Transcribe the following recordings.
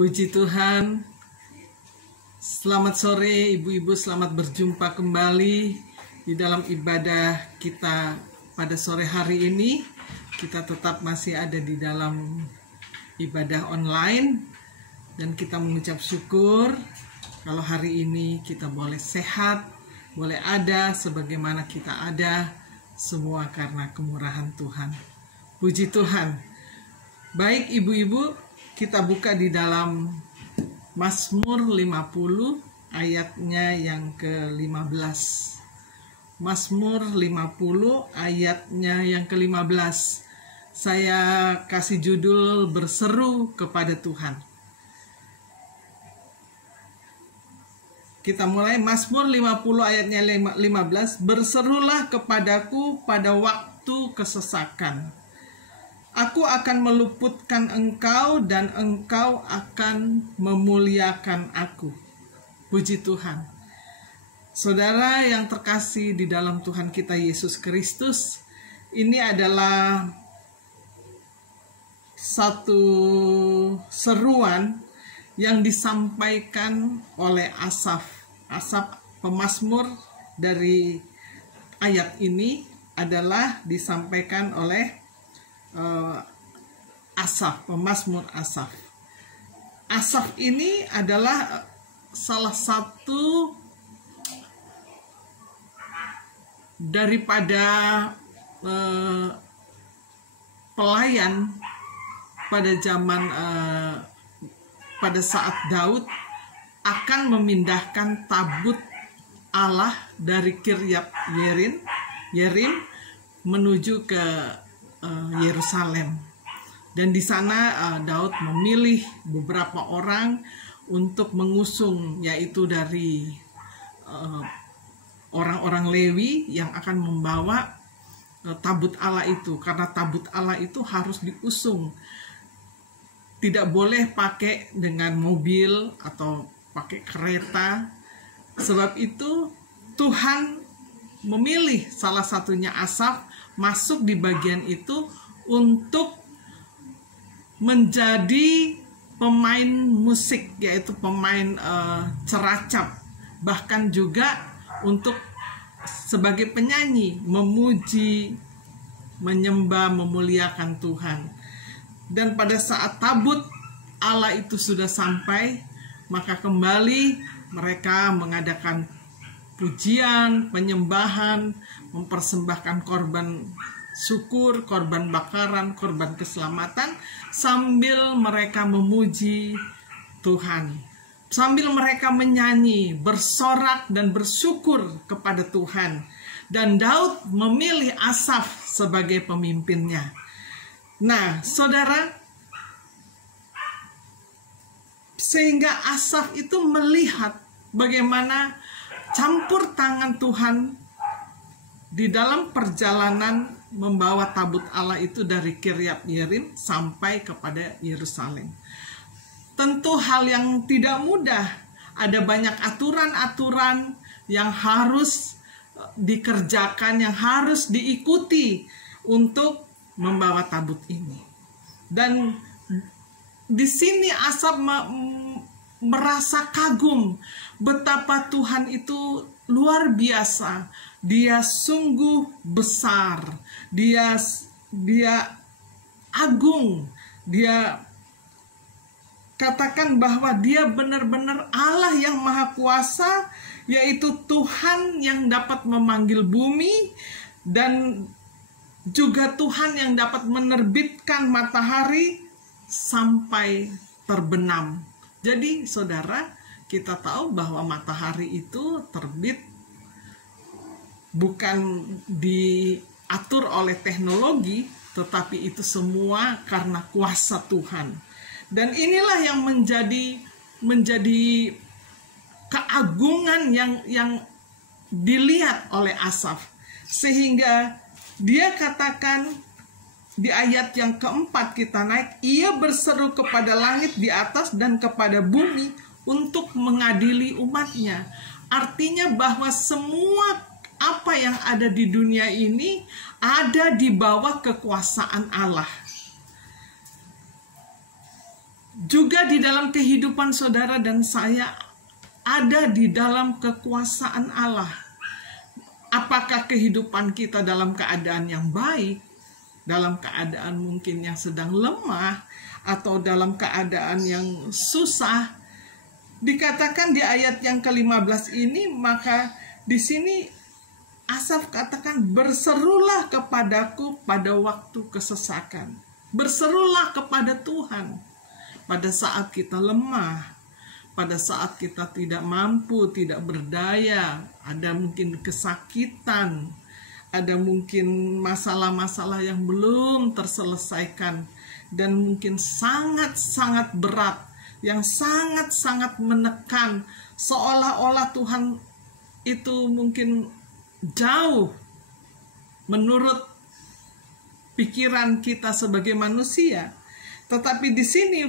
Puji Tuhan, selamat sore ibu-ibu, selamat berjumpa kembali di dalam ibadah kita pada sore hari ini. Kita tetap masih ada di dalam ibadah online dan kita mengucap syukur kalau hari ini kita boleh sehat, boleh ada sebagaimana kita ada, semua karena kemurahan Tuhan. Puji Tuhan. Baik ibu-ibu, kita buka di dalam Mazmur 50 ayatnya yang ke-15. Mazmur 50 ayatnya yang ke-15. Saya kasih judul berseru kepada Tuhan. Kita mulai Mazmur 50 ayatnya 15. Berserulah kepadaku pada waktu kesesakan. Aku akan meluputkan engkau dan engkau akan memuliakan aku. Puji Tuhan. Saudara yang terkasih di dalam Tuhan kita Yesus Kristus, ini adalah satu seruan yang disampaikan oleh Asaf. Asaf pemazmur dari ayat ini adalah disampaikan oleh Asaf, pemazmur Asaf. Asaf ini adalah salah satu daripada pelayan pada zaman pada saat Daud akan memindahkan tabut Allah dari Kiryat Yerim menuju ke Yerusalem. Dan di sana Daud memilih beberapa orang untuk mengusung, yaitu dari orang-orang Lewi yang akan membawa tabut Allah itu, karena tabut Allah itu harus diusung, tidak boleh pakai dengan mobil atau pakai kereta. Sebab itu Tuhan memilih salah satunya Asaf masuk di bagian itu untuk menjadi pemain musik, yaitu pemain ceracap, bahkan juga untuk sebagai penyanyi memuji, menyembah, memuliakan Tuhan. Dan pada saat tabut Allah itu sudah sampai, maka kembali mereka mengadakan pujian, penyembahan, mempersembahkan korban syukur, korban bakaran, korban keselamatan, sambil mereka memuji Tuhan, sambil mereka menyanyi, bersorak dan bersyukur kepada Tuhan. Dan Daud memilih Asaf sebagai pemimpinnya. Nah, saudara, sehingga Asaf itu melihat bagaimana campur tangan Tuhan di dalam perjalanan membawa tabut Allah itu dari Kiryat Yerim sampai kepada Yerusalem. Tentu hal yang tidak mudah. Ada banyak aturan-aturan yang harus dikerjakan, yang harus diikuti untuk membawa tabut ini. Dan di sini Asaf merasa kagum betapa Tuhan itu luar biasa. Dia sungguh besar. Dia agung. Dia katakan bahwa dia benar-benar Allah yang maha kuasa, yaitu Tuhan yang dapat memanggil bumi dan juga Tuhan yang dapat menerbitkan matahari sampai terbenam. Jadi saudara, kita tahu bahwa matahari itu terbit bukan diatur oleh teknologi, tetapi itu semua karena kuasa Tuhan. Dan inilah yang menjadi keagungan yang dilihat oleh Asaf. Sehingga dia katakan di ayat yang keempat kita naik, ia berseru kepada langit di atas dan kepada bumi untuk mengadili umatnya. Artinya bahwa semua apa yang ada di dunia ini ada di bawah kekuasaan Allah. juga di dalam kehidupan saudara dan saya ada di dalam kekuasaan Allah. Apakah kehidupan kita dalam keadaan yang baik, dalam keadaan mungkin yang sedang lemah, atau dalam keadaan yang susah? Dikatakan di ayat yang ke-15 ini, maka di sini Asaf katakan, berserulah kepadaku pada waktu kesesakan. Berserulah kepada Tuhan pada saat kita lemah, pada saat kita tidak mampu, tidak berdaya, ada mungkin kesakitan, ada mungkin masalah-masalah yang belum terselesaikan, dan mungkin sangat-sangat berat, yang sangat-sangat menekan, seolah-olah Tuhan itu mungkin jauh menurut pikiran kita sebagai manusia. Tetapi di sini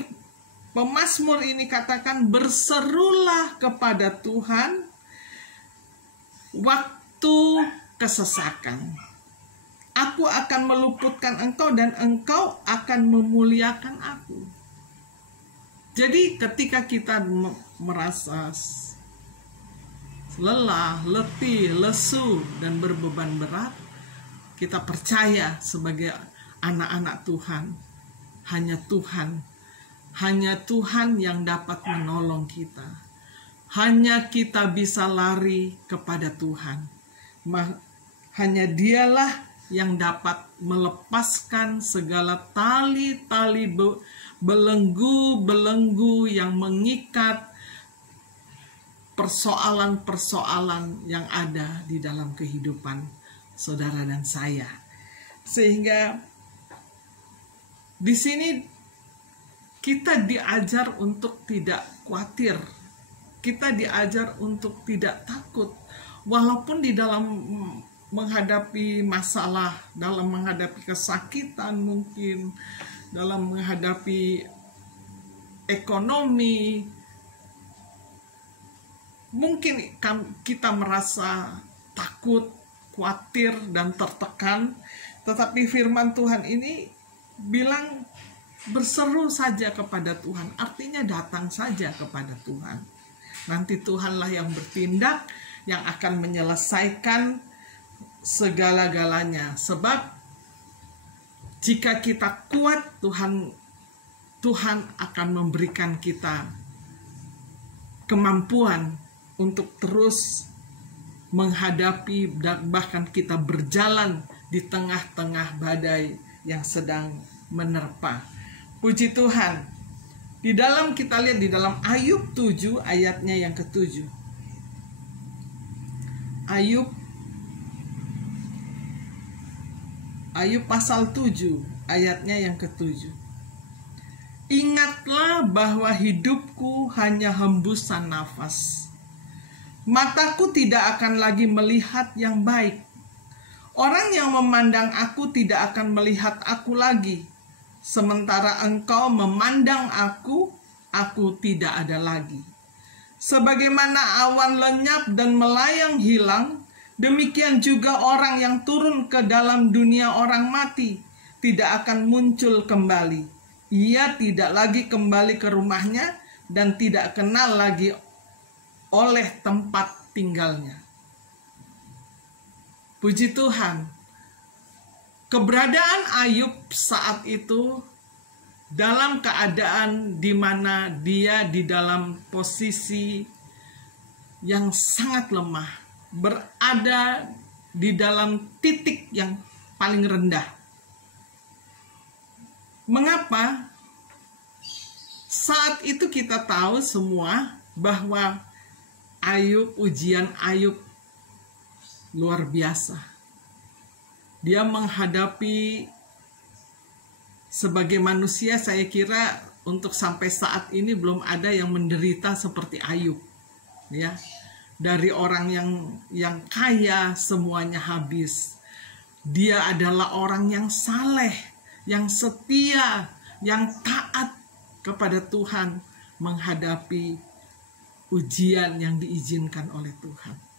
pemazmur ini katakan, berserulah kepada Tuhan waktu kesesakan. Aku akan meluputkan engkau dan engkau akan memuliakan aku. Jadi ketika kita merasa lelah, letih, lesu, dan berbeban berat, kita percaya sebagai anak-anak Tuhan, hanya Tuhan yang dapat menolong kita. Hanya kita bisa lari kepada Tuhan. Hanya Dialah yang dapat melepaskan segala tali-tali belenggu-belenggu yang mengikat persoalan-persoalan yang ada di dalam kehidupan saudara dan saya. Sehingga di sini kita diajar untuk tidak khawatir. Kita diajar untuk tidak takut. Walaupun di dalam menghadapi masalah, dalam menghadapi kesakitan mungkin, dalam menghadapi ekonomi, mungkin kita merasa takut, khawatir, dan tertekan. Tetapi firman Tuhan ini bilang, berseru saja kepada Tuhan. Artinya datang saja kepada Tuhan. Nanti Tuhanlah yang bertindak, yang akan menyelesaikan segala-galanya. Sebab jika kita kuat, Tuhan akan memberikan kita kemampuan untuk terus menghadapi, bahkan kita berjalan di tengah-tengah badai yang sedang menerpa. Puji Tuhan. Di dalam kita lihat di dalam Ayub 7 ayatnya yang ke-7. Ayub pasal 7 ayatnya yang ke-7. Ingatlah bahwa hidupku hanya hembusan nafas. Mataku tidak akan lagi melihat yang baik. Orang yang memandang aku tidak akan melihat aku lagi. Sementara engkau memandang aku tidak ada lagi. Sebagaimana awan lenyap dan melayang hilang, demikian juga orang yang turun ke dalam dunia orang mati tidak akan muncul kembali. Ia tidak lagi kembali ke rumahnya dan tidak kenal lagi oleh tempat tinggalnya. Puji Tuhan. Keberadaan Ayub saat itu dalam keadaan di mana dia di dalam posisi yang sangat lemah, berada di dalam titik yang paling rendah. Mengapa? Saat itu kita tahu semua bahwa ujian Ayub luar biasa. Dia menghadapi, sebagai manusia saya kira untuk sampai saat ini belum ada yang menderita seperti Ayub. Ya, dari orang yang kaya semuanya habis. Dia adalah orang yang saleh, yang setia, yang taat kepada Tuhan menghadapi ujian yang diizinkan oleh Tuhan.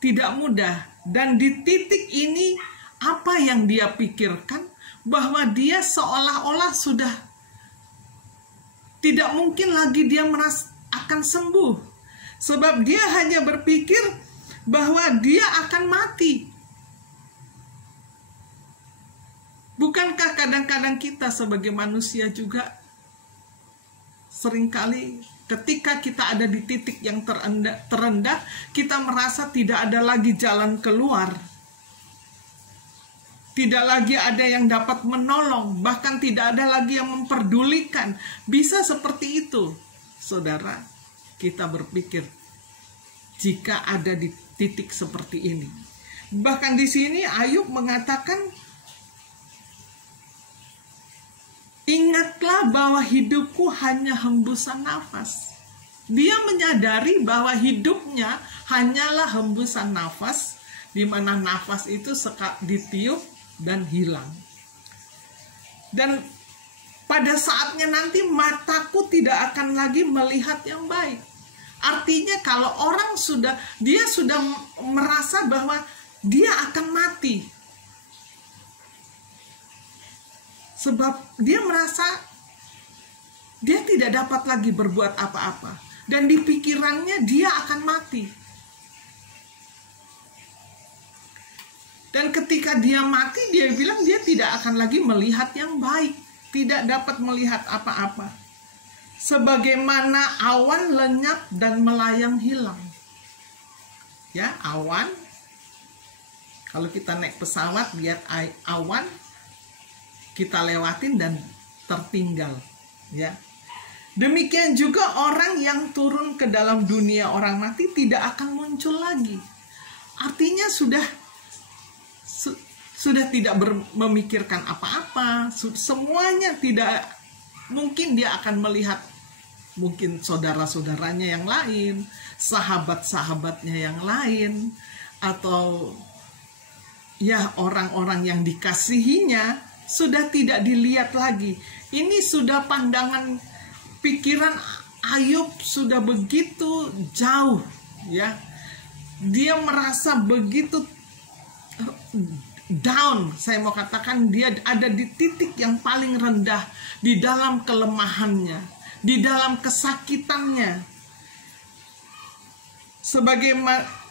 Tidak mudah. Dan di titik ini apa yang dia pikirkan? bahwa dia seolah-olah sudah tidak mungkin lagi dia merasa akan sembuh. Sebab dia hanya berpikir bahwa dia akan mati. Bukankah kadang-kadang kita sebagai manusia juga seringkali ketika kita ada di titik yang terendah, kita merasa tidak ada lagi jalan keluar. Tidak lagi ada yang dapat menolong, bahkan tidak ada lagi yang memperdulikan. Bisa seperti itu, saudara. Kita berpikir jika ada di titik seperti ini. Bahkan di sini Ayub mengatakan, ingatlah bahwa hidupku hanya hembusan nafas. Dia menyadari bahwa hidupnya hanyalah hembusan nafas, di mana nafas itu ditiup dan hilang. Dan pada saatnya nanti mataku tidak akan lagi melihat yang baik. Artinya kalau orang sudah merasa bahwa dia akan mati. Sebab dia merasa dia tidak dapat lagi berbuat apa-apa. Dan di pikirannya dia akan mati. Dan ketika dia mati, dia bilang dia tidak akan lagi melihat yang baik. Tidak dapat melihat apa-apa. Sebagaimana awan lenyap dan melayang hilang. Ya, awan. Kalau kita naik pesawat, lihat awan, kita lewatin dan tertinggal. Ya. Demikian juga orang yang turun ke dalam dunia orang mati tidak akan muncul lagi. Artinya sudah tidak memikirkan apa-apa, semuanya tidak mungkin dia akan melihat mungkin saudara-saudaranya yang lain, sahabat-sahabatnya yang lain, atau ya orang-orang yang dikasihinya sudah tidak dilihat lagi. Ini sudah pandangan pikiran Ayub sudah begitu jauh, ya. Dia merasa begitu down, saya mau katakan dia ada di titik yang paling rendah, di dalam kelemahannya, di dalam kesakitannya.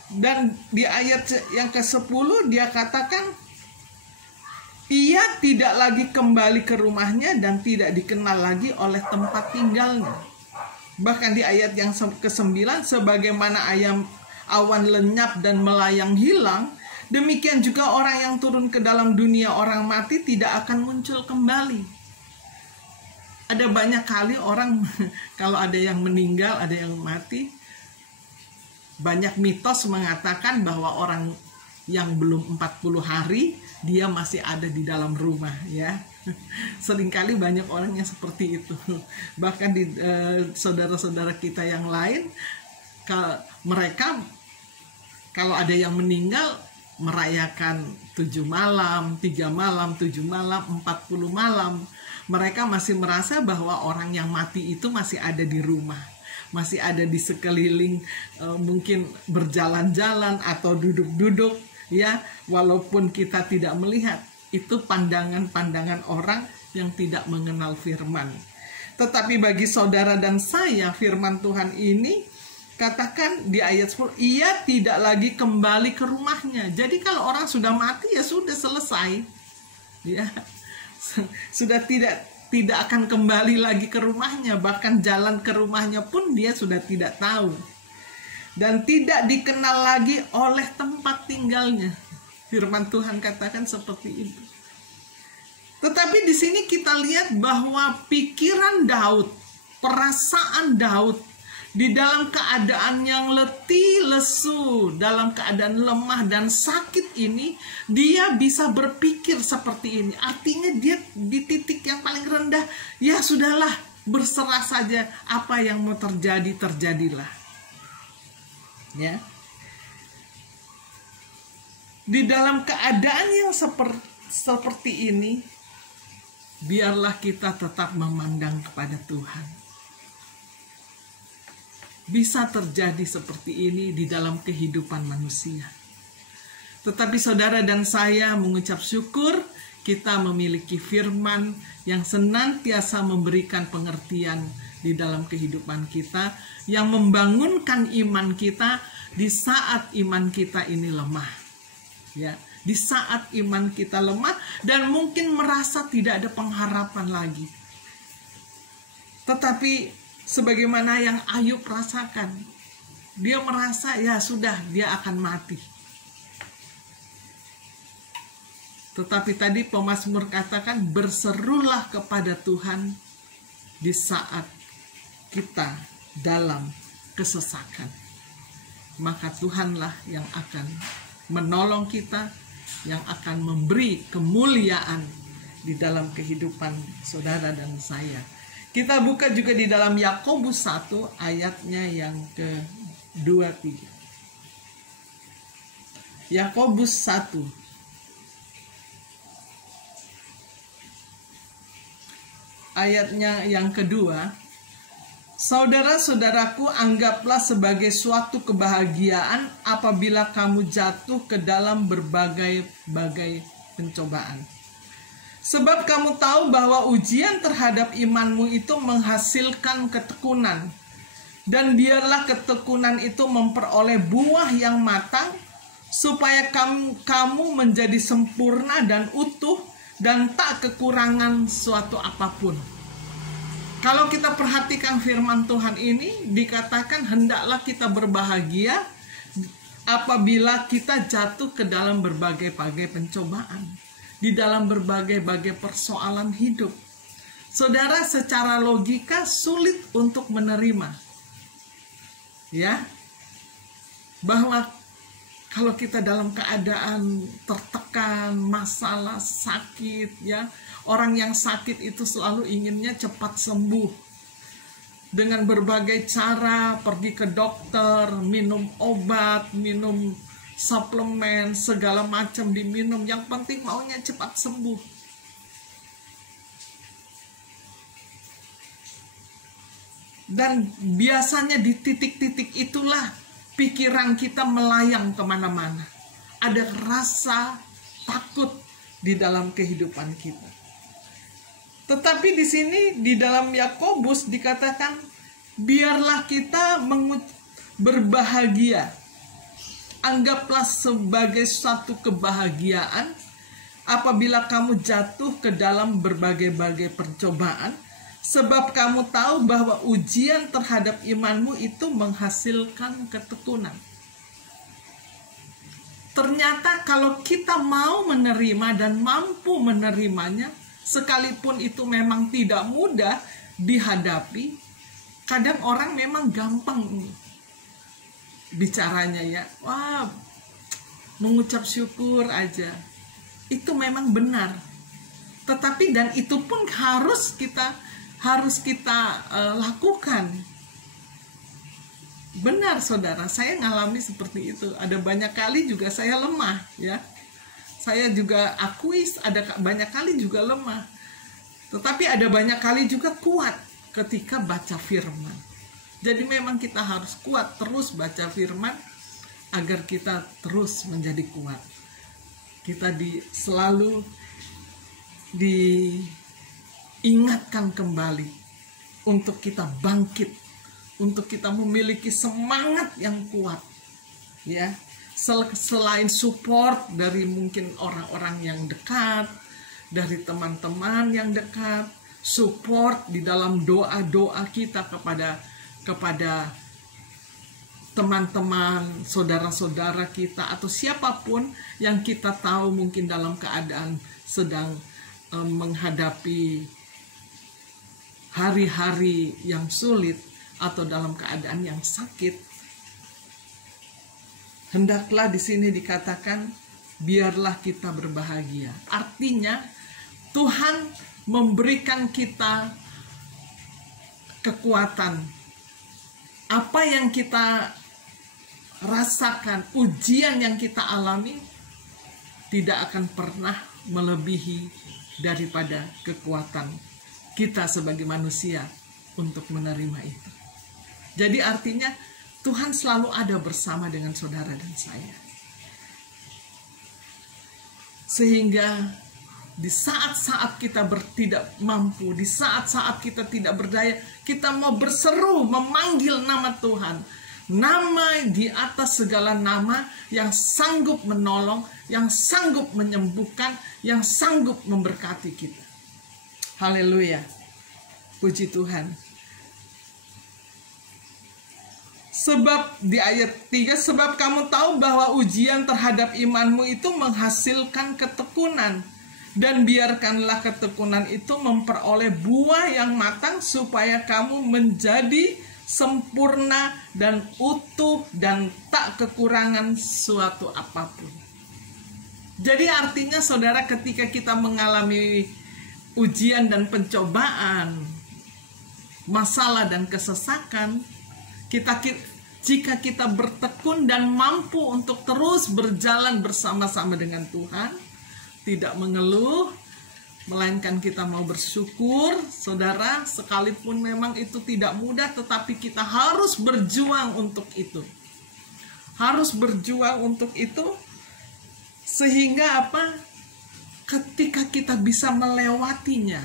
Dan di ayat yang ke-10 dia katakan, ia tidak lagi kembali ke rumahnya dan tidak dikenal lagi oleh tempat tinggalnya. Bahkan di ayat yang ke-9, sebagaimana awan lenyap dan melayang hilang, demikian juga orang yang turun ke dalam dunia orang mati tidak akan muncul kembali. Ada banyak kali orang, kalau ada yang meninggal, ada yang mati, banyak mitos mengatakan bahwa orang yang belum 40 hari, dia masih ada di dalam rumah, ya. Seringkali banyak orang yang seperti itu. Bahkan di saudara-saudara kita yang lain, mereka kalau ada yang meninggal, merayakan 7 malam, 3 malam, 7 malam, 40 malam. Mereka masih merasa bahwa orang yang mati itu masih ada di rumah, masih ada di sekeliling, mungkin berjalan-jalan atau duduk-duduk, ya, walaupun kita tidak melihat. Itu pandangan-pandangan orang yang tidak mengenal firman. Tetapi bagi saudara dan saya, firman Tuhan ini katakan di ayat 10, ia tidak lagi kembali ke rumahnya. Jadi kalau orang sudah mati, ya sudah selesai, ya. Sudah tidak akan kembali lagi ke rumahnya. Bahkan jalan ke rumahnya pun dia sudah tidak tahu. Dan tidak dikenal lagi oleh tempat tinggalnya. Firman Tuhan katakan seperti itu. Tetapi di sini kita lihat bahwa pikiran Daud, perasaan Daud, di dalam keadaan yang letih, lesu, dalam keadaan lemah dan sakit ini, dia bisa berpikir seperti ini. Artinya dia di titik yang paling rendah, ya sudahlah, berserah saja, apa yang mau terjadi, terjadilah. Ya. Di dalam keadaan yang seperti ini, biarlah kita tetap memandang kepada Tuhan. Bisa terjadi seperti ini di dalam kehidupan manusia. Tetapi saudara dan saya mengucap syukur, kita memiliki firman yang senantiasa memberikan pengertian di dalam kehidupan kita, yang membangunkan iman kita di saat iman kita ini lemah. Ya, di saat iman kita lemah dan mungkin merasa tidak ada pengharapan lagi. Tetapi sebagaimana yang Ayub rasakan, dia merasa ya sudah, dia akan mati. Tetapi tadi pemazmur katakan, berserulah kepada Tuhan di saat kita dalam kesesakan. Maka Tuhanlah yang akan menolong kita, yang akan memberi kemuliaan di dalam kehidupan saudara dan saya. Kita buka juga di dalam Yakobus 1 ayatnya yang ke-23. Yakobus 1 ayatnya yang kedua. Saudara-saudaraku, anggaplah sebagai suatu kebahagiaan apabila kamu jatuh ke dalam berbagai-bagai pencobaan. Sebab kamu tahu bahwa ujian terhadap imanmu itu menghasilkan ketekunan. Dan biarlah ketekunan itu memperoleh buah yang matang, supaya kamu menjadi sempurna dan utuh, dan tak kekurangan suatu apapun. Kalau kita perhatikan firman Tuhan ini, dikatakan hendaklah kita berbahagia apabila kita jatuh ke dalam berbagai-bagai pencobaan, di dalam berbagai-bagai persoalan hidup. Saudara, secara logika sulit untuk menerima, ya, bahwa kalau kita dalam keadaan tertekan, masalah, sakit, ya, orang yang sakit itu selalu inginnya cepat sembuh. Dengan berbagai cara, pergi ke dokter, minum obat, minum suplemen, segala macam diminum. Yang penting maunya cepat sembuh. Dan biasanya di titik-titik itulah pikiran kita melayang kemana-mana. Ada rasa takut di dalam kehidupan kita. Tetapi di sini di dalam Yakobus dikatakan, biarlah kita berbahagia. Anggaplah sebagai suatu kebahagiaan apabila kamu jatuh ke dalam berbagai-bagai percobaan, sebab kamu tahu bahwa ujian terhadap imanmu itu menghasilkan ketekunan. Ternyata kalau kita mau menerima dan mampu menerimanya, sekalipun itu memang tidak mudah dihadapi, kadang orang memang gampang bicaranya, ya, wah, mengucap syukur aja. Itu memang benar. Tetapi dan itu pun harus kita lakukan. Benar saudara, saya ngalami seperti itu. Ada banyak kali juga saya lemah, ya. Saya juga akui ada banyak kali juga lemah. Tetapi ada banyak kali juga kuat ketika baca firman. Jadi memang kita harus kuat terus baca firman agar kita terus menjadi kuat. Kita selalu diingatkan kembali untuk kita bangkit, untuk kita memiliki semangat yang kuat, ya. Selain support dari mungkin orang-orang yang dekat, dari teman-teman yang dekat, support di dalam doa-doa kita kepada teman-teman, saudara-saudara kita, atau siapapun yang kita tahu mungkin dalam keadaan sedang menghadapi hari-hari yang sulit atau dalam keadaan yang sakit. Hendaklah di sini dikatakan, biarlah kita berbahagia. Artinya Tuhan memberikan kita kekuatan. Apa yang kita rasakan, ujian yang kita alami, tidak akan pernah melebihi daripada kekuatan kita sebagai manusia untuk menerima itu. Jadi artinya Tuhan selalu ada bersama dengan saudara dan saya. Sehingga Di saat-saat kita tidak mampu, di saat-saat kita tidak berdaya, kita mau berseru, memanggil nama Tuhan. Nama di atas segala nama yang sanggup menolong, yang sanggup menyembuhkan, yang sanggup memberkati kita. Haleluya. Puji Tuhan. Sebab di ayat 3, sebab kamu tahu bahwa ujian terhadap imanmu itu menghasilkan ketekunan. Dan biarkanlah ketekunan itu memperoleh buah yang matang supaya kamu menjadi sempurna dan utuh dan tak kekurangan suatu apapun. Jadi artinya saudara, ketika kita mengalami ujian dan pencobaan, masalah dan kesesakan, jika kita bertekun dan mampu untuk terus berjalan bersama-sama dengan Tuhan, tidak mengeluh, melainkan kita mau bersyukur, saudara, sekalipun memang itu tidak mudah, tetapi kita harus berjuang untuk itu. Harus berjuang untuk itu, sehingga apa? Ketika kita bisa melewatinya,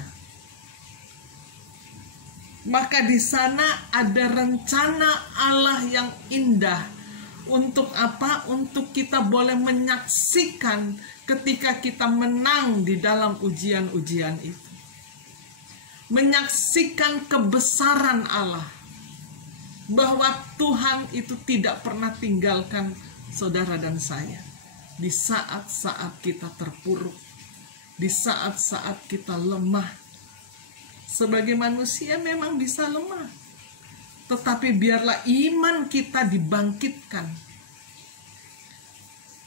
maka di sana ada rencana Allah yang indah. Untuk apa? Untuk kita boleh menyaksikan ketika kita menang di dalam ujian-ujian itu. Menyaksikan kebesaran Allah. Bahwa Tuhan itu tidak pernah tinggalkan saudara dan saya. Di saat-saat kita terpuruk. Di saat-saat kita lemah. Sebagai manusia memang bisa lemah. Tetapi biarlah iman kita dibangkitkan.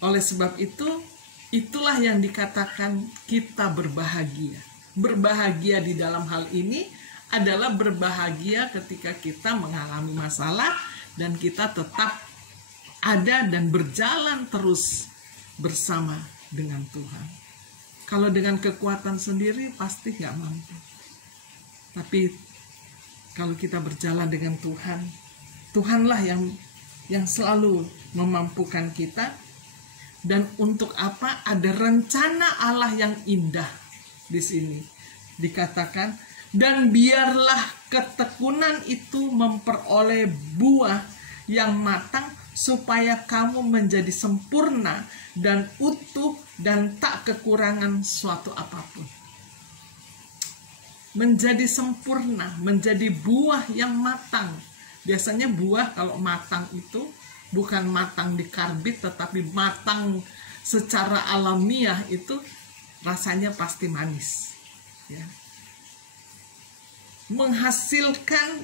Oleh sebab itu, itulah yang dikatakan kita berbahagia. Berbahagia di dalam hal ini adalah berbahagia ketika kita mengalami masalah dan kita tetap ada dan berjalan terus bersama dengan Tuhan. Kalau dengan kekuatan sendiri pasti nggak mampu. Tapi kalau kita berjalan dengan Tuhan, Tuhanlah yang selalu memampukan kita. Dan untuk apa? Ada rencana Allah yang indah di sini. Dikatakan, dan biarlah ketekunan itu memperoleh buah yang matang, supaya kamu menjadi sempurna dan utuh dan tak kekurangan suatu apapun. Menjadi sempurna, menjadi buah yang matang. Biasanya buah kalau matang itu bukan matang di karbit, tetapi matang secara alamiah itu rasanya pasti manis. Ya. Menghasilkan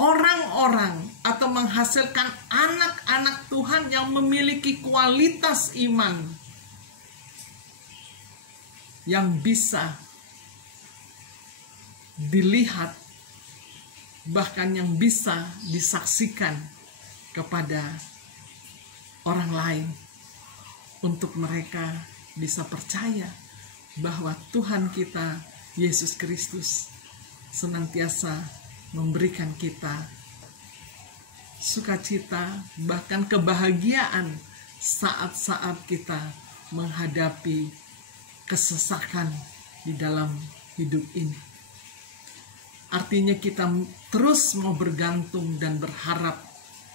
orang-orang atau menghasilkan anak-anak Tuhan yang memiliki kualitas iman yang bisa dilihat, bahkan yang bisa disaksikan kepada orang lain, untuk mereka bisa percaya bahwa Tuhan kita Yesus Kristus senantiasa memberikan kita sukacita, bahkan kebahagiaan saat-saat kita menghadapi kesesakan di dalam hidup ini. Artinya kita terus mau bergantung dan berharap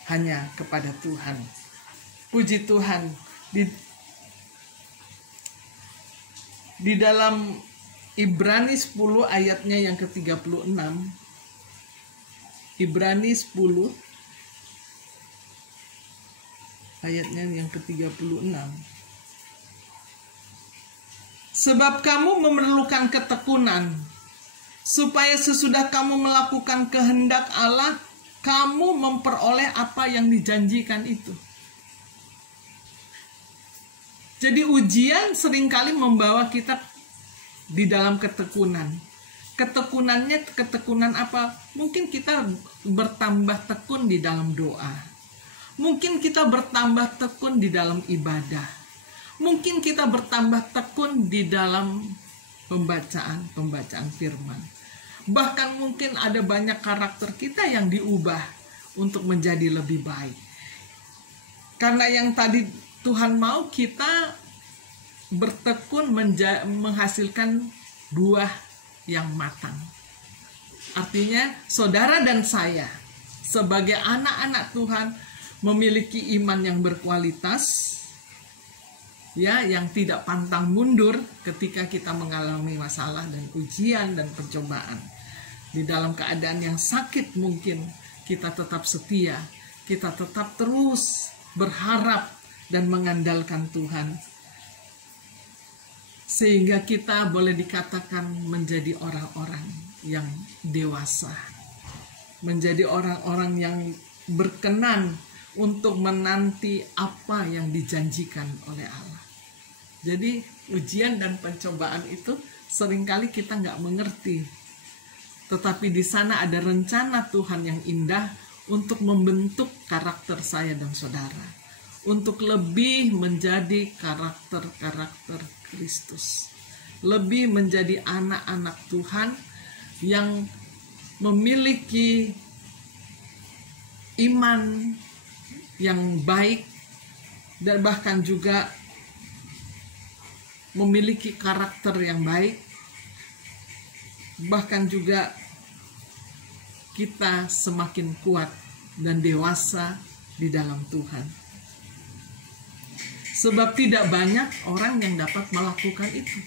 hanya kepada Tuhan. Puji Tuhan. Di dalam Ibrani 10 ayatnya yang ke-36. Ibrani 10 ayatnya yang ke-36. Sebab kamu memerlukan ketekunan, supaya sesudah kamu melakukan kehendak Allah, kamu memperoleh apa yang dijanjikan itu. Jadi ujian seringkali membawa kita di dalam ketekunan. Ketekunannya ketekunan apa? Mungkin kita bertambah tekun di dalam doa. Mungkin kita bertambah tekun di dalam ibadah. Mungkin kita bertambah tekun di dalam pembacaan firman. Bahkan mungkin ada banyak karakter kita yang diubah untuk menjadi lebih baik. Karena yang tadi Tuhan mau kita bertekun menghasilkan buah yang matang. Artinya saudara dan saya sebagai anak-anak Tuhan memiliki iman yang berkualitas, ya, yang tidak pantang mundur ketika kita mengalami masalah dan ujian dan pencobaan. Di dalam keadaan yang sakit mungkin kita tetap setia, kita tetap terus berharap dan mengandalkan Tuhan. Sehingga kita boleh dikatakan menjadi orang-orang yang dewasa. Menjadi orang-orang yang berkenan untuk menanti apa yang dijanjikan oleh Allah. Jadi ujian dan pencobaan itu seringkali kita nggak mengerti. Tetapi di sana ada rencana Tuhan yang indah untuk membentuk karakter saya dan saudara. Untuk lebih menjadi karakter-karakter Kristus. Lebih menjadi anak-anak Tuhan yang memiliki iman yang baik dan bahkan juga memiliki karakter yang baik, bahkan juga kita semakin kuat dan dewasa di dalam Tuhan. Sebab tidak banyak orang yang dapat melakukan itu.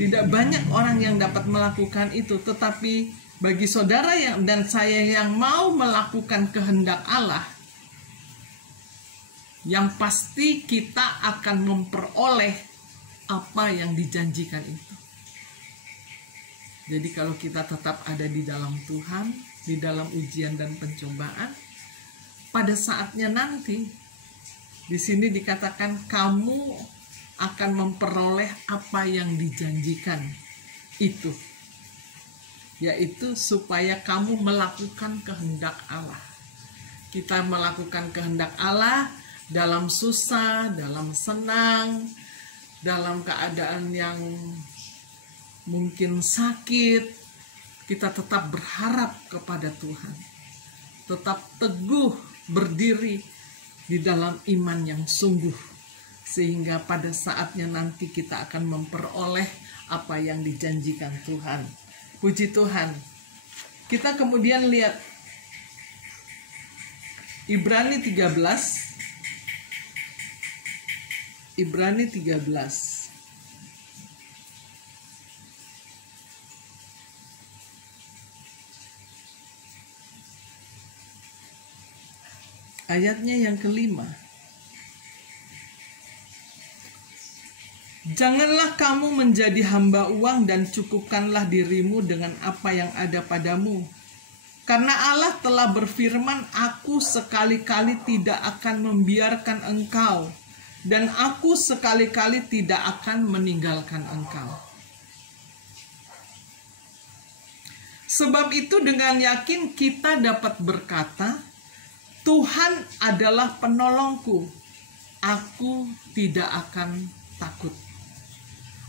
Tidak banyak orang yang dapat melakukan itu, tetapi bagi saudara dan saya yang mau melakukan kehendak Allah, yang pasti kita akan memperoleh apa yang dijanjikan itu. Jadi kalau kita tetap ada di dalam Tuhan, di dalam ujian dan pencobaan, pada saatnya nanti, di sini dikatakan kamu akan memperoleh apa yang dijanjikan itu, yaitu supaya kamu melakukan kehendak Allah. Kita melakukan kehendak Allah dalam susah, dalam senang, dalam keadaan yang mungkin sakit, kita tetap berharap kepada Tuhan, tetap teguh berdiri di dalam iman yang sungguh, sehingga pada saatnya nanti kita akan memperoleh apa yang dijanjikan Tuhan. Puji Tuhan. Kita kemudian lihat Ibrani 13. Ibrani 13. Ayatnya yang kelima. Janganlah kamu menjadi hamba uang dan cukupkanlah dirimu dengan apa yang ada padamu. Karena Allah telah berfirman, aku sekali-kali tidak akan membiarkan engkau, dan aku sekali-kali tidak akan meninggalkan engkau. Sebab itu dengan yakin kita dapat berkata, Tuhan adalah penolongku, aku tidak akan takut.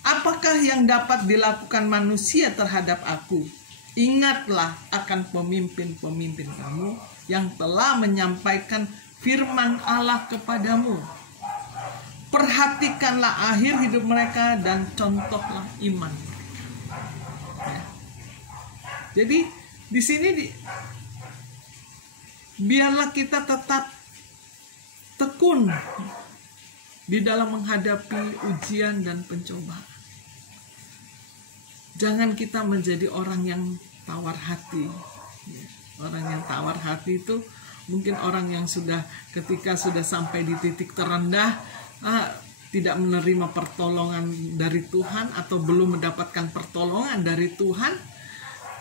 Apakah yang dapat dilakukan manusia terhadap aku? Ingatlah akan pemimpin-pemimpin kamu yang telah menyampaikan firman Allah kepadamu. Perhatikanlah akhir hidup mereka dan contohlah iman mereka. Ya. Jadi di sini biarlah kita tetap tekun di dalam menghadapi ujian dan pencobaan. Jangan kita menjadi orang yang tawar hati. Orang yang tawar hati itu mungkin orang yang ketika sudah sampai di titik terendah, tidak menerima pertolongan dari Tuhan atau belum mendapatkan pertolongan dari Tuhan,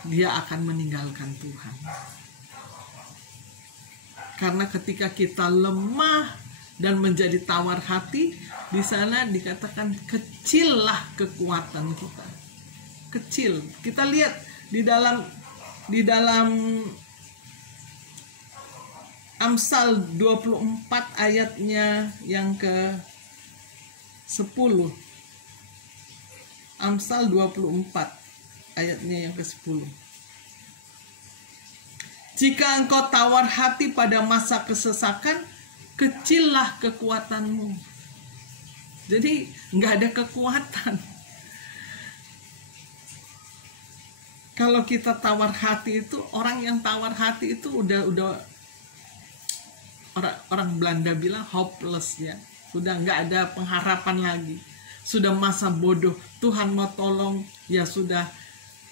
dia akan meninggalkan Tuhan. Karena ketika kita lemah dan menjadi tawar hati, di sana dikatakan kecillah kekuatan kita. Kecil. Kita lihat di dalam Amsal 24 ayatnya yang ke-10. Amsal 24 ayatnya yang ke-10. Jika engkau tawar hati pada masa kesesakan, kecillah kekuatanmu. Jadi nggak ada kekuatan. Kalau kita tawar hati itu, orang yang tawar hati itu udah orang Belanda bilang hopeless ya. Sudah nggak ada pengharapan lagi. Sudah masa bodoh. Tuhan mau tolong, ya sudah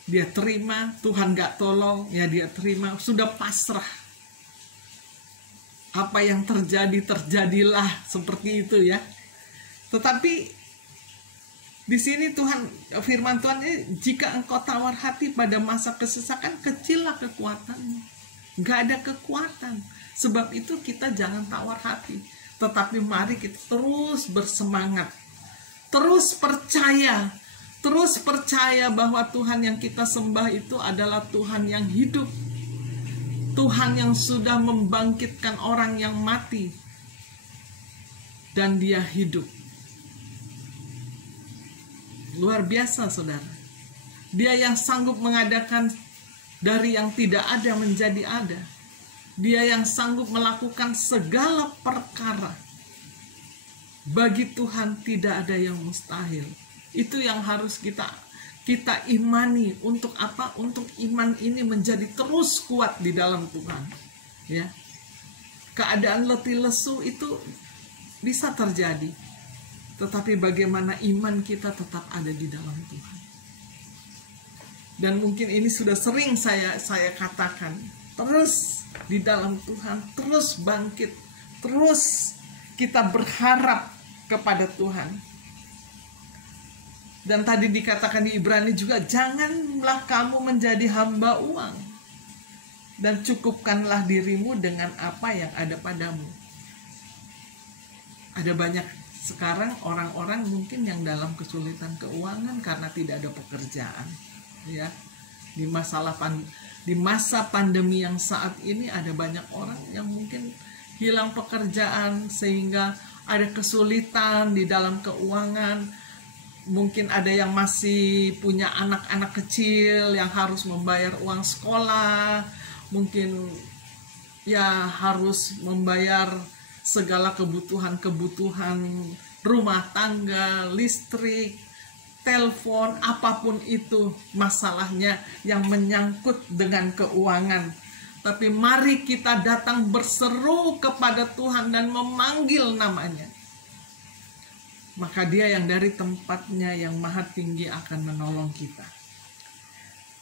dia terima. Tuhan nggak tolong, ya dia terima. Sudah pasrah. Apa yang terjadi, terjadilah seperti itu ya. Tetapi di sini firman Tuhan ini, jika engkau tawar hati pada masa kesesakan, kecillah kekuatanmu. Gak ada kekuatan. Sebab itu kita jangan tawar hati. Tetapi mari kita terus bersemangat. Terus percaya bahwa Tuhan yang kita sembah itu adalah Tuhan yang hidup. Tuhan yang sudah membangkitkan orang yang mati. Dan dia hidup. Luar biasa, saudara. Dia yang sanggup mengadakan dari yang tidak ada menjadi ada. Dia yang sanggup melakukan segala perkara. Bagi Tuhan tidak ada yang mustahil. Itu yang harus kita imani. Untuk apa? Untuk iman ini menjadi terus kuat di dalam Tuhan. Ya. Keadaan letih lesu itu bisa terjadi. Tetapi bagaimana iman kita tetap ada di dalam Tuhan. Dan mungkin ini sudah sering saya katakan. Terus di dalam Tuhan, terus bangkit. Terus kita berharap kepada Tuhan. Dan tadi dikatakan di Ibrani juga, janganlah kamu menjadi hamba uang. Dan cukupkanlah dirimu dengan apa yang ada padamu. Ada banyak sekarang orang-orang mungkin yang dalam kesulitan keuangan karena tidak ada pekerjaan, ya. Di masa pandemi yang saat ini ada banyak orang yang mungkin hilang pekerjaan sehingga ada kesulitan di dalam keuangan. Mungkin ada yang masih punya anak-anak kecil yang harus membayar uang sekolah, mungkin ya harus membayar segala kebutuhan rumah tangga, listrik, telepon, apapun itu masalahnya yang menyangkut dengan keuangan. Tapi mari kita datang berseru kepada Tuhan dan memanggil namanya. Maka dia yang dari tempatnya yang maha tinggi akan menolong kita.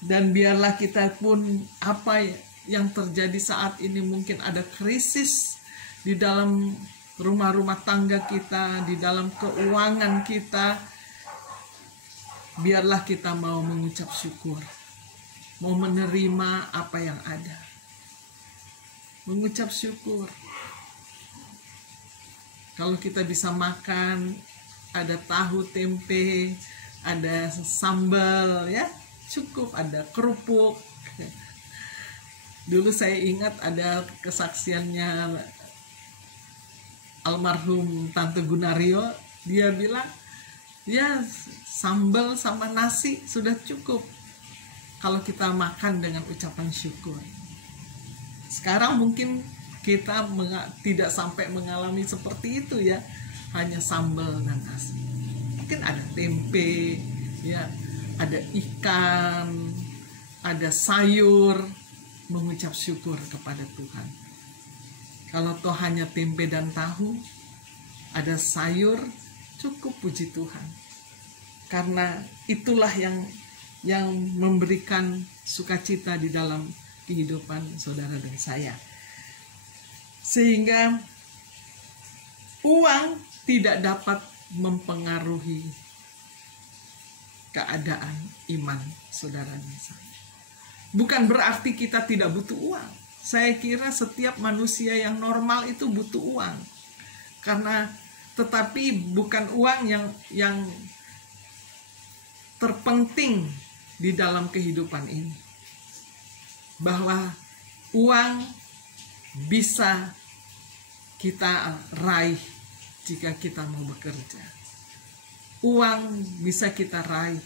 Dan biarlah kita pun apa yang terjadi saat ini, mungkin ada krisis di dalam rumah-rumah tangga kita, di dalam keuangan kita. Biarlah kita mau mengucap syukur, mau menerima apa yang ada, mengucap syukur. Kalau kita bisa makan, ada tahu tempe, ada sambal, ya cukup, ada kerupuk. Dulu saya ingat ada kesaksiannya almarhum Tante Gunario. Dia bilang, ya sambal sama nasi sudah cukup kalau kita makan dengan ucapan syukur. Sekarang mungkin kita tidak sampai mengalami seperti itu ya, hanya sambal dan nasi. Mungkin ada tempe, ya, ada ikan, ada sayur, mengucap syukur kepada Tuhan. Kalau toh hanya tempe dan tahu, ada sayur, cukup puji Tuhan. Karena itulah yang memberikan sukacita di dalam kehidupan saudara dan saya. Sehingga uang tidak dapat mempengaruhi keadaan iman saudara dan saya. Bukan berarti kita tidak butuh uang. Saya kira setiap manusia yang normal itu butuh uang. Tetapi bukan uang yang terpenting di dalam kehidupan ini. Bahwa uang bisa kita raih jika kita mau bekerja. Uang bisa kita raih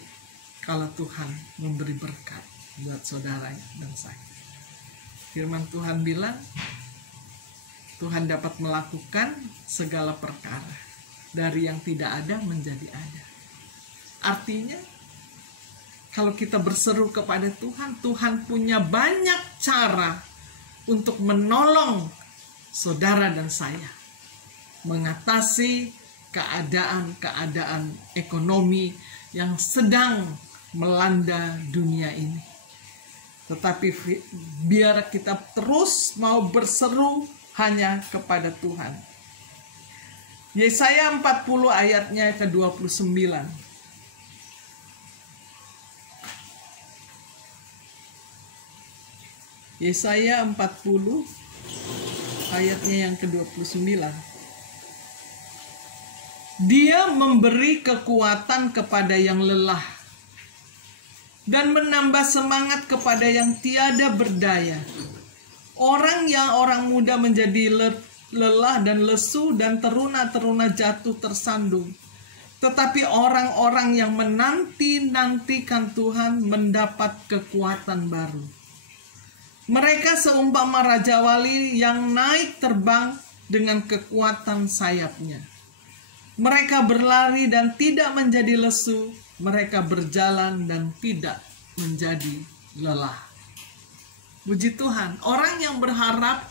kalau Tuhan memberi berkat buat saudara dan saya. Firman Tuhan bilang, Tuhan dapat melakukan segala perkara. Dari yang tidak ada menjadi ada. Artinya, kalau kita berseru kepada Tuhan, Tuhan punya banyak cara untuk menolong saudara dan saya mengatasi keadaan-keadaan ekonomi yang sedang melanda dunia ini. Tetapi biar kita terus mau berseru hanya kepada Tuhan. Yesaya 40 ayatnya ke-29. Yesaya 40 ayatnya yang ke-29. Dia memberi kekuatan kepada yang lelah dan menambah semangat kepada yang tiada berdaya. Orang muda menjadi lelah dan lesu, dan teruna-teruna jatuh tersandung. Tetapi orang-orang yang menanti-nantikan Tuhan mendapat kekuatan baru. Mereka seumpama raja wali yang naik terbang dengan kekuatan sayapnya. Mereka berlari dan tidak menjadi lesu. Mereka berjalan dan tidak menjadi lelah. Puji Tuhan, orang yang berharap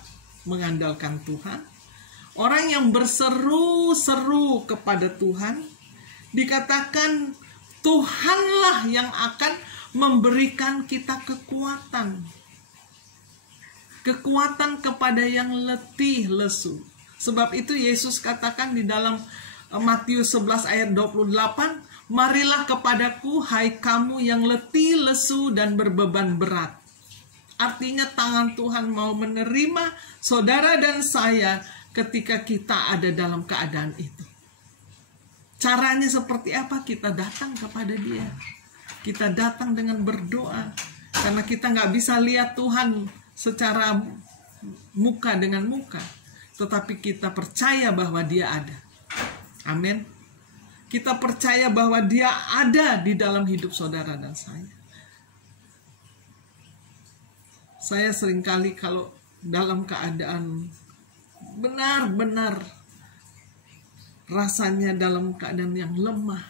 mengandalkan Tuhan, orang yang berseru-seru kepada Tuhan, dikatakan Tuhanlah yang akan memberikan kita kekuatan. Kekuatan kepada yang letih lesu. Sebab itu Yesus katakan di dalam Matius 11 ayat 28, marilah kepadaku hai kamu yang letih lesu dan berbeban berat. Artinya tangan Tuhan mau menerima saudara dan saya ketika kita ada dalam keadaan itu. Caranya seperti apa? Kita datang kepada Dia. Kita datang dengan berdoa. Karena kita nggak bisa lihat Tuhan secara muka dengan muka. Tetapi kita percaya bahwa Dia ada. Amin. Kita percaya bahwa Dia ada di dalam hidup saudara dan saya. Saya seringkali kalau dalam keadaan benar-benar rasanya dalam keadaan yang lemah,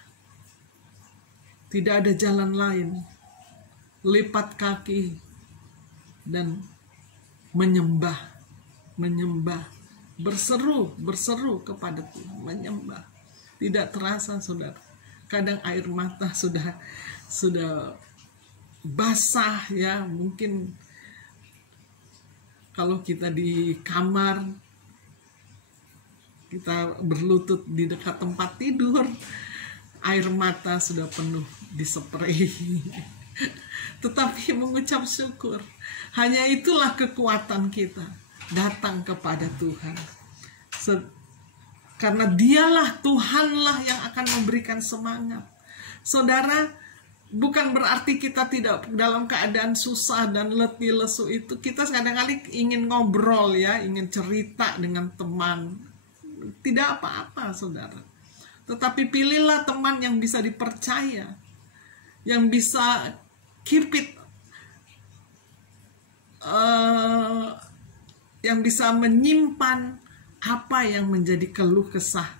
tidak ada jalan lain, lipat kaki dan menyembah, berseru kepada Tuhan, menyembah. Tidak terasa, saudara. Kadang air mata sudah basah ya, mungkin kalau kita di kamar, kita berlutut di dekat tempat tidur, air mata sudah penuh dispray. Tetapi mengucap syukur, hanya itulah kekuatan kita datang kepada Tuhan. Karena Dialah, Tuhanlah yang akan memberikan semangat. Saudara, bukan berarti kita tidak dalam keadaan susah dan letih lesu itu. Kita kadang-kadang ingin ngobrol ya, ingin cerita dengan teman. Tidak apa-apa, saudara. Tetapi pilihlah teman yang bisa dipercaya, yang bisa keep it, yang bisa menyimpan apa yang menjadi keluh kesah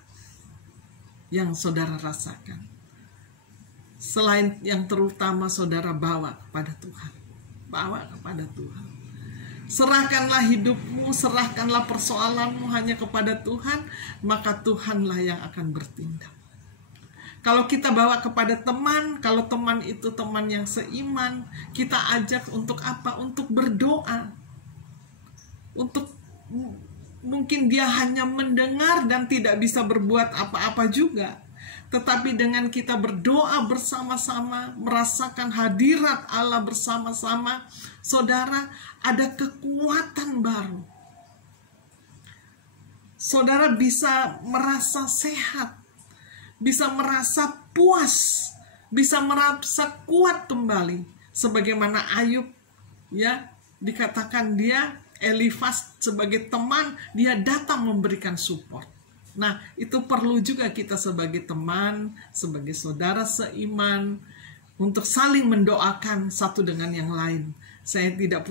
yang saudara rasakan. Selain yang terutama saudara bawa kepada Tuhan. Bawa kepada Tuhan. Serahkanlah hidupmu, serahkanlah persoalanmu hanya kepada Tuhan, maka Tuhanlah yang akan bertindak. Kalau kita bawa kepada teman, kalau teman itu teman yang seiman, kita ajak untuk apa? Untuk berdoa. Untuk mungkin dia hanya mendengar dan tidak bisa berbuat apa-apa juga. Tetapi dengan kita berdoa bersama-sama, merasakan hadirat Allah bersama-sama, saudara, ada kekuatan baru. Saudara bisa merasa sehat, bisa merasa puas, bisa merasa kuat kembali. Sebagaimana Ayub, ya, dikatakan dia, Elifas sebagai teman, dia datang memberikan support. Nah, itu perlu juga kita sebagai teman, sebagai saudara seiman, untuk saling mendoakan satu dengan yang lain. Saya tidak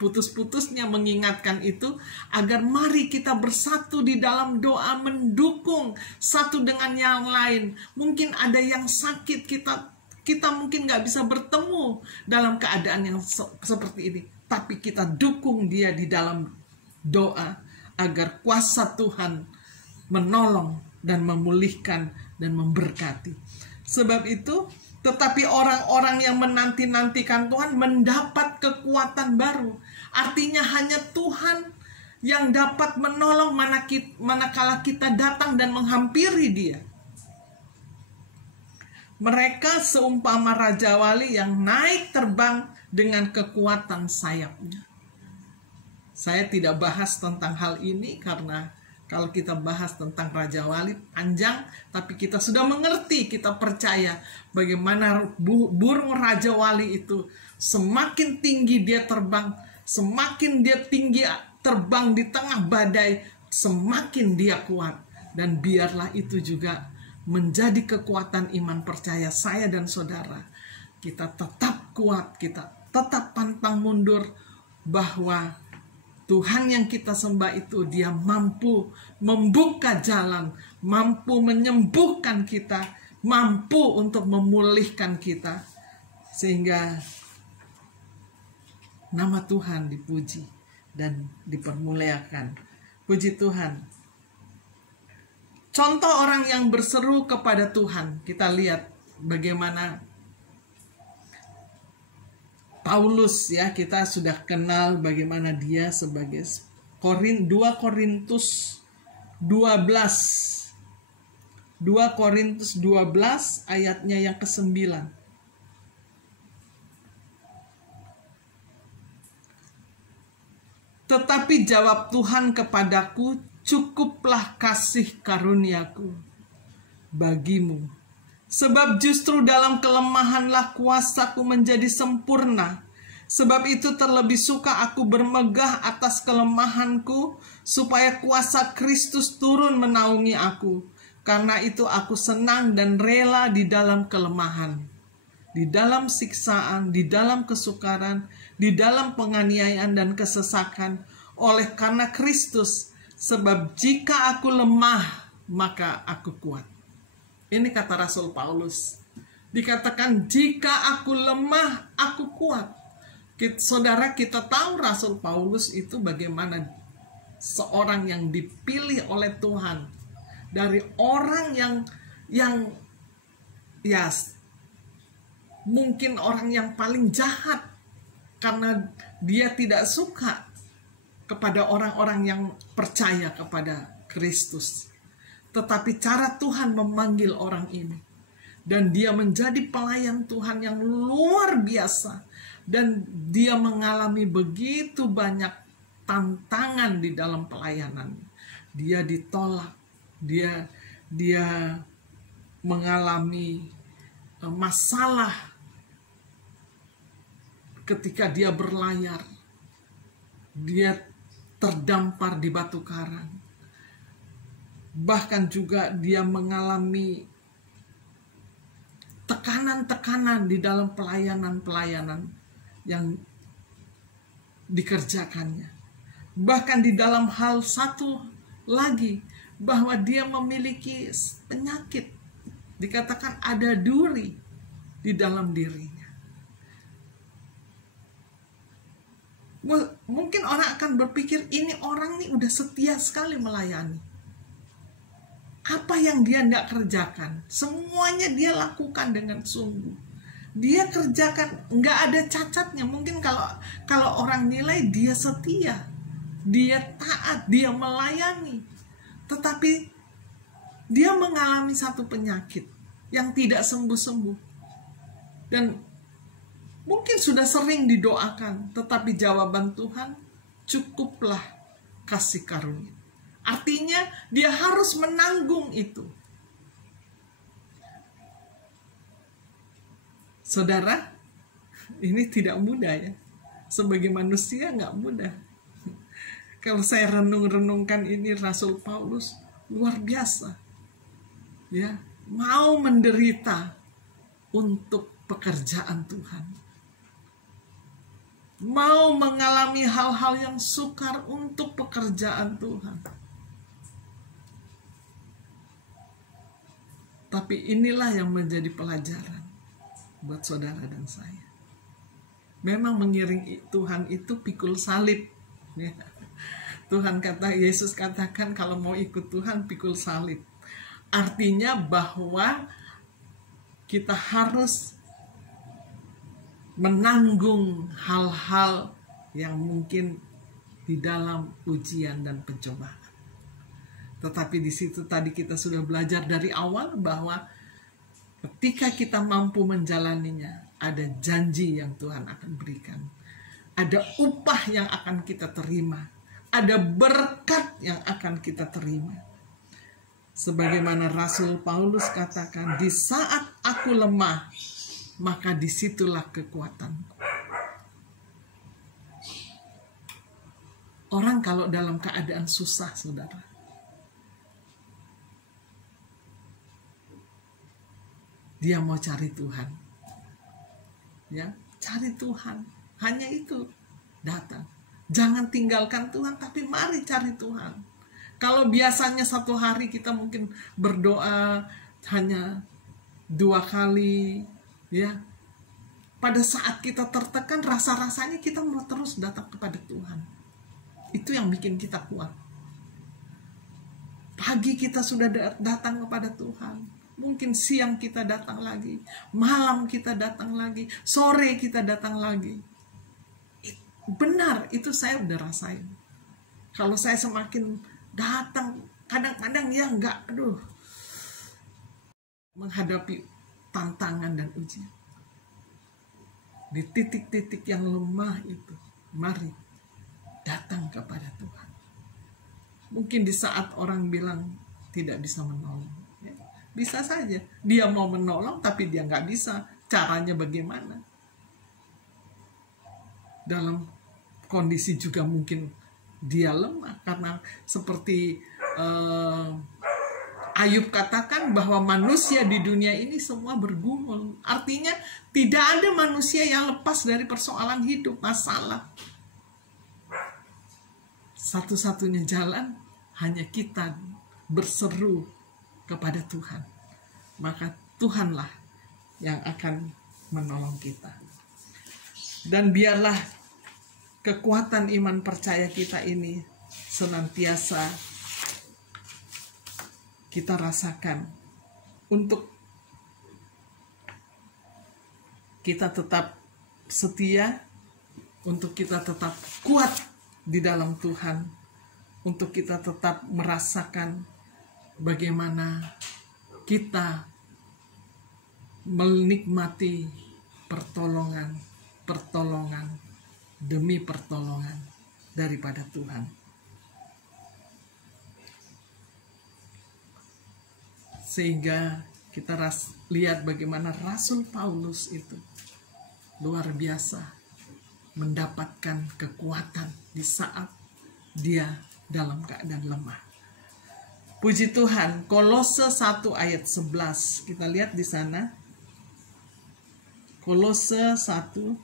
putus-putusnya mengingatkan itu, agar mari kita bersatu di dalam doa, mendukung satu dengan yang lain. Mungkin ada yang sakit, kita mungkin nggak bisa bertemu dalam keadaan yang seperti ini, tapi kita dukung dia di dalam doa, agar kuasa Tuhan menolong dan memulihkan dan memberkati. Sebab itu, tetapi orang-orang yang menanti-nantikan Tuhan mendapat kekuatan baru. Artinya hanya Tuhan yang dapat menolong manakala kita datang dan menghampiri Dia. Mereka seumpama Raja Wali yang naik terbang dengan kekuatan sayapnya. Saya tidak bahas tentang hal ini karena kalau kita bahas tentang Raja Wali panjang, tapi kita sudah mengerti, kita percaya bagaimana burung Raja Wali itu semakin tinggi dia terbang, semakin dia tinggi terbang di tengah badai, semakin dia kuat. Dan biarlah itu juga menjadi kekuatan iman percaya saya dan saudara. Kita tetap kuat, kita tetap pantang mundur, bahwa Tuhan yang kita sembah itu Dia mampu membuka jalan, mampu menyembuhkan kita, mampu untuk memulihkan kita, sehingga nama Tuhan dipuji dan dipermuliakan. Puji Tuhan. Contoh orang yang berseru kepada Tuhan, kita lihat bagaimana Paulus, ya, kita sudah kenal bagaimana dia sebagai 2 Korintus 12 ayatnya yang ke-9. Tetapi jawab Tuhan kepadaku, cukuplah kasih karuniaku bagimu. Sebab justru dalam kelemahanlah kuasaku menjadi sempurna. Sebab itu terlebih suka aku bermegah atas kelemahanku, supaya kuasa Kristus turun menaungi aku. Karena itu aku senang dan rela di dalam kelemahan, di dalam siksaan, di dalam kesukaran, di dalam penganiayaan dan kesesakan, oleh karena Kristus. Sebab jika aku lemah, maka aku kuat. Ini kata Rasul Paulus. Dikatakan jika aku lemah, aku kuat. Saudara, kita tahu Rasul Paulus itu bagaimana seorang yang dipilih oleh Tuhan. Dari orang yang ya mungkin orang yang paling jahat. Karena dia tidak suka kepada orang-orang yang percaya kepada Kristus. Tetapi cara Tuhan memanggil orang ini, dan dia menjadi pelayan Tuhan yang luar biasa, dan dia mengalami begitu banyak tantangan di dalam pelayanan. Dia ditolak, dia mengalami masalah ketika dia berlayar, dia terdampar di batu karang. Bahkan juga dia mengalami tekanan-tekanan di dalam pelayanan-pelayanan yang dikerjakannya. Bahkan di dalam hal satu lagi, bahwa dia memiliki penyakit. Dikatakan ada duri di dalam dirinya. Mungkin orang akan berpikir, ini orang nih udah setia sekali melayani. Apa yang dia tidak kerjakan? Semuanya dia lakukan dengan sungguh. Dia kerjakan, nggak ada cacatnya. Mungkin kalau orang nilai dia setia, dia taat, dia melayani. Tetapi dia mengalami satu penyakit yang tidak sembuh-sembuh. Dan mungkin sudah sering didoakan, tetapi jawaban Tuhan, cukuplah kasih karunia. Artinya dia harus menanggung itu. Saudara, ini tidak mudah ya. Sebagai manusia nggak mudah. Kalau saya renung-renungkan ini, Rasul Paulus luar biasa. Ya, mau menderita untuk pekerjaan Tuhan. mau mengalami hal-hal yang sukar untuk pekerjaan Tuhan. Tapi inilah yang menjadi pelajaran buat saudara dan saya. Memang mengiring Tuhan itu pikul salib. Ya. Yesus katakan kalau mau ikut Tuhan pikul salib. Artinya bahwa kita harus menanggung hal-hal yang mungkin di dalam ujian dan pencobaan. Tetapi di situ tadi kita sudah belajar dari awal bahwa ketika kita mampu menjalaninya, ada janji yang Tuhan akan berikan. Ada upah yang akan kita terima. Ada berkat yang akan kita terima. Sebagaimana Rasul Paulus katakan, di saat aku lemah, maka disitulah kekuatanku. Orang kalau dalam keadaan susah, saudara, dia mau cari Tuhan. Ya, cari Tuhan. Hanya itu, datang. Jangan tinggalkan Tuhan, tapi mari cari Tuhan. Kalau biasanya satu hari kita mungkin berdoa hanya 2 kali, ya. Pada saat kita tertekan, rasa-rasanya kita mau terus datang kepada Tuhan. Itu yang bikin kita kuat. Pagi kita sudah datang kepada Tuhan. Mungkin siang kita datang lagi, malam kita datang lagi, sore kita datang lagi. Benar, itu saya udah rasain. Kalau saya semakin datang, kadang-kadang ya enggak, menghadapi tantangan dan ujian. Di titik-titik yang lemah itu, mari datang kepada Tuhan. Mungkin di saat orang bilang tidak bisa menolong. Bisa saja, dia mau menolong tapi dia nggak bisa. Caranya bagaimana? Dalam kondisi juga mungkin dia lemah. Karena seperti Ayub katakan bahwa manusia di dunia ini semua bergumul. Artinya tidak ada manusia yang lepas dari persoalan hidup, masalah. Satu-satunya jalan hanya kita berseru kepada Tuhan, maka Tuhanlah yang akan menolong kita. Dan biarlah kekuatan iman percaya kita ini senantiasa kita rasakan untuk kita tetap setia, untuk kita tetap kuat di dalam Tuhan, untuk kita tetap merasakan bagaimana kita menikmati pertolongan demi pertolongan daripada Tuhan. Sehingga kita lihat bagaimana Rasul Paulus itu luar biasa mendapatkan kekuatan di saat dia dalam keadaan lemah. Puji Tuhan, Kolose 1 ayat 11. Kita lihat di sana. Kolose 1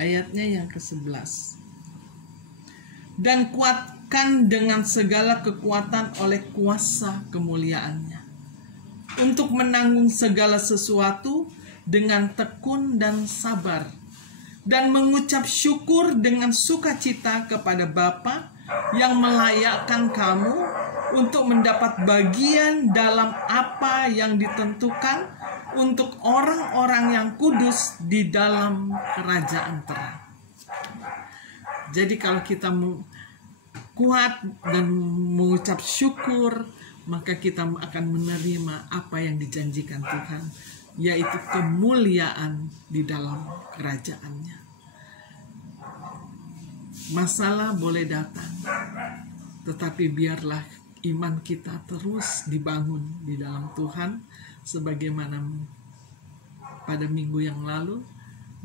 ayatnya yang ke-11. Dan kuatkan dengan segala kekuatan oleh kuasa kemuliaannya, untuk menanggung segala sesuatu dengan tekun dan sabar, dan mengucap syukur dengan sukacita kepada Bapa yang melayakkan kamu untuk mendapat bagian dalam apa yang ditentukan untuk orang-orang yang kudus di dalam kerajaan terang. Jadi kalau kita kuat dan mengucap syukur, maka kita akan menerima apa yang dijanjikan Tuhan, yaitu kemuliaan di dalam kerajaannya. Masalah boleh datang, tetapi biarlah iman kita terus dibangun di dalam Tuhan, sebagaimana pada minggu yang lalu,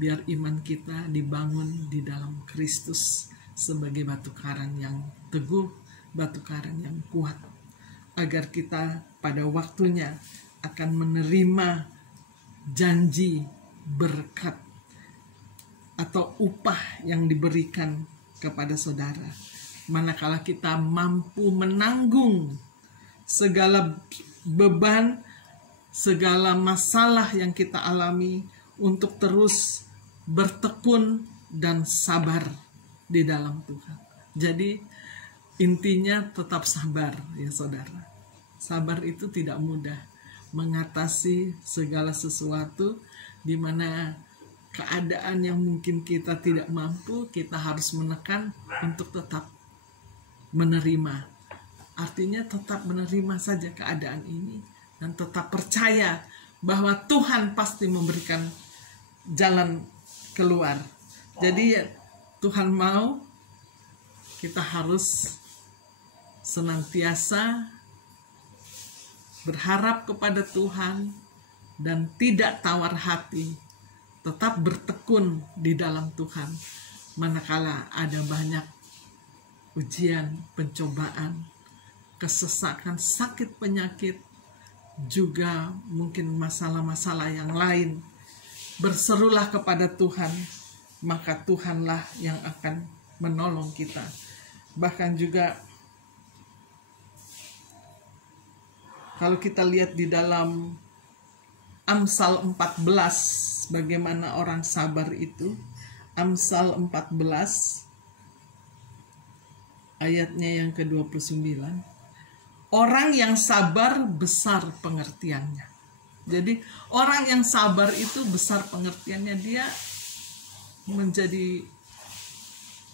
biar iman kita dibangun di dalam Kristus sebagai batu karang yang teguh, batu karang yang kuat, agar kita pada waktunya akan menerima janji berkat atau upah yang diberikan kepada saudara. Manakala kita mampu menanggung segala beban, segala masalah yang kita alami untuk terus bertekun dan sabar di dalam Tuhan. Jadi intinya tetap sabar ya saudara. Sabar itu tidak mudah mengatasi segala sesuatu di mana keadaan yang mungkin kita tidak mampu, kita harus menekan untuk tetap menerima. Artinya tetap menerima saja keadaan ini dan tetap percaya bahwa Tuhan pasti memberikan jalan keluar. Jadi Tuhan mau kita harus senantiasa berharap kepada Tuhan dan tidak tawar hati, tetap bertekun di dalam Tuhan manakala ada banyak ujian, pencobaan, kesesakan, sakit, penyakit, juga mungkin masalah-masalah yang lain. Berserulah kepada Tuhan, maka Tuhanlah yang akan menolong kita. Bahkan juga kalau kita lihat di dalam Amsal 14, bagaimana orang sabar itu. Amsal 14 ayatnya yang ke-29. Orang yang sabar besar pengertiannya. Jadi orang yang sabar itu besar pengertiannya, dia menjadi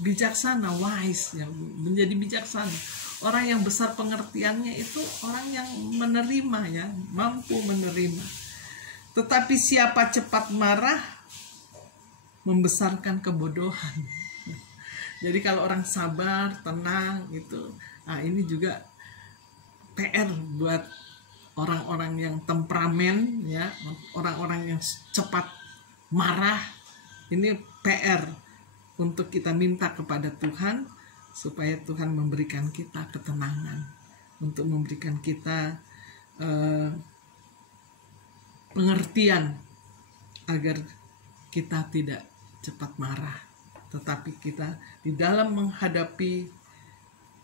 bijaksana, wise, ya, menjadi bijaksana. Orang yang besar pengertiannya itu orang yang menerima, ya, mampu menerima. Tetapi siapa cepat marah membesarkan kebodohan. Jadi kalau orang sabar, tenang gitu, nah ini juga PR buat orang-orang yang temperamen, ya, orang-orang yang cepat marah. Ini PR untuk kita minta kepada Tuhan supaya Tuhan memberikan kita ketenangan, untuk memberikan kita pengertian agar kita tidak cepat marah, tetapi kita di dalam menghadapi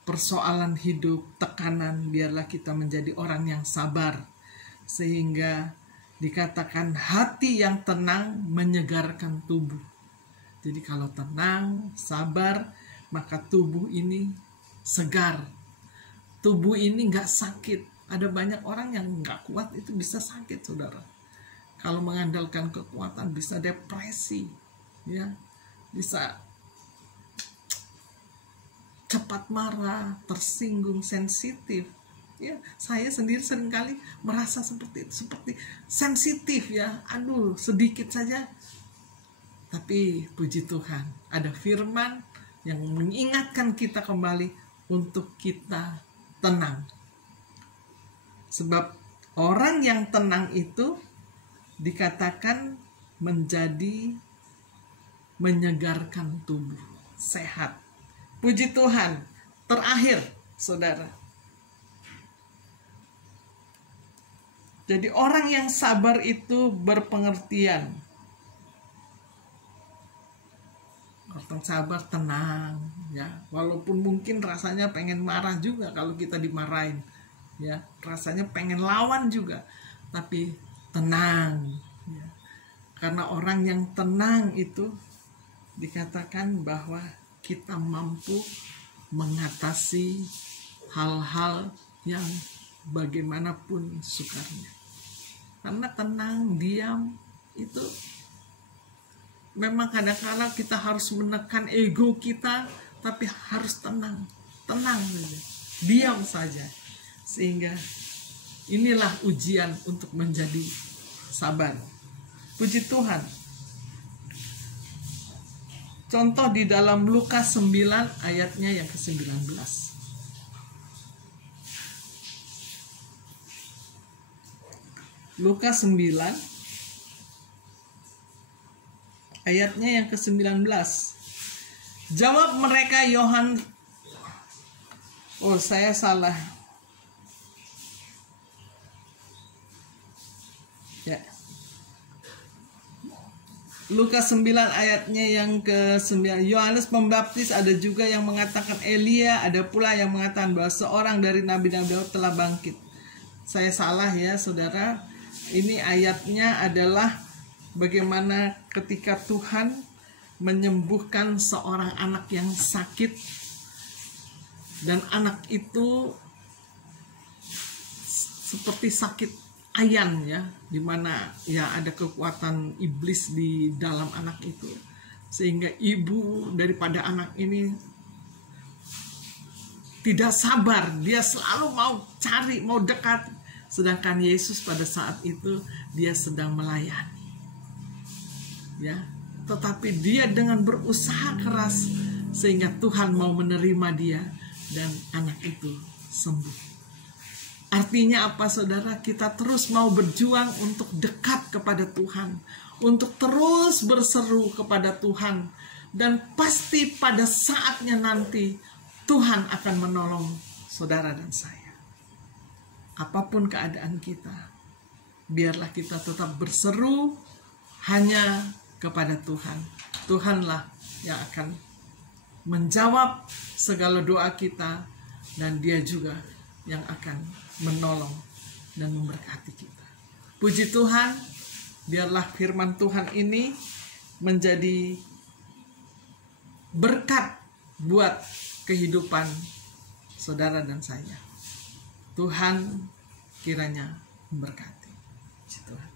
persoalan hidup, tekanan, biarlah kita menjadi orang yang sabar, sehingga dikatakan hati yang tenang menyegarkan tubuh. Jadi kalau tenang, sabar, maka tubuh ini segar, tubuh ini nggak sakit. Ada banyak orang yang nggak kuat itu bisa sakit, saudara. Kalau mengandalkan kekuatan bisa depresi, ya, bisa cepat marah, tersinggung, sensitif. Ya, saya sendiri seringkali merasa seperti sensitif, ya. Aduh, sedikit saja. Tapi puji Tuhan, ada firman yang mengingatkan kita kembali untuk kita tenang. Sebab orang yang tenang itu dikatakan menjadi menyegarkan tubuh, sehat. Puji Tuhan. Terakhir, saudara. Jadi orang yang sabar itu berpengertian. Orang sabar tenang, ya. Walaupun mungkin rasanya pengen marah juga kalau kita dimarahin, ya. Rasanya pengen lawan juga, tapi tenang, ya. Karena orang yang tenang itu dikatakan bahwa kita mampu mengatasi hal-hal yang bagaimanapun sukarnya. Karena tenang, diam, itu memang kadang-kadang kita harus menekan ego kita, tapi harus tenang, tenang saja, diam saja. Sehingga inilah ujian untuk menjadi sabar. Puji Tuhan. Contoh di dalam Lukas 9 ayatnya yang ke-19. Lukas 9 ayatnya yang ke-19. Jawab mereka Yohanes. Oh, saya salah. Ya. Lukas 9 ayatnya yang ke-9. Yohanes Pembaptis, ada juga yang mengatakan Elia, ada pula yang mengatakan bahwa seorang dari nabi-nabi telah bangkit. Saya salah ya saudara. Ini ayatnya adalah bagaimana ketika Tuhan menyembuhkan seorang anak yang sakit, dan anak itu seperti sakit ayan ya, dimana ya ada kekuatan iblis di dalam anak itu, sehingga ibu daripada anak ini tidak sabar, dia selalu mau cari, mau dekat, sedangkan Yesus pada saat itu dia sedang melayani ya, tetapi dia dengan berusaha keras sehingga Tuhan mau menerima dia dan anak itu sembuh. Artinya apa saudara? Kita terus mau berjuang untuk dekat kepada Tuhan, untuk terus berseru kepada Tuhan, dan pasti pada saatnya nanti Tuhan akan menolong saudara dan saya. Apapun keadaan kita, biarlah kita tetap berseru hanya kepada Tuhan. Tuhanlah yang akan menjawab segala doa kita, dan Dia juga yang akan menolong dan memberkati kita. Puji Tuhan, biarlah firman Tuhan ini menjadi berkat buat kehidupan saudara dan saya. Tuhan kiranya memberkati. Puji Tuhan.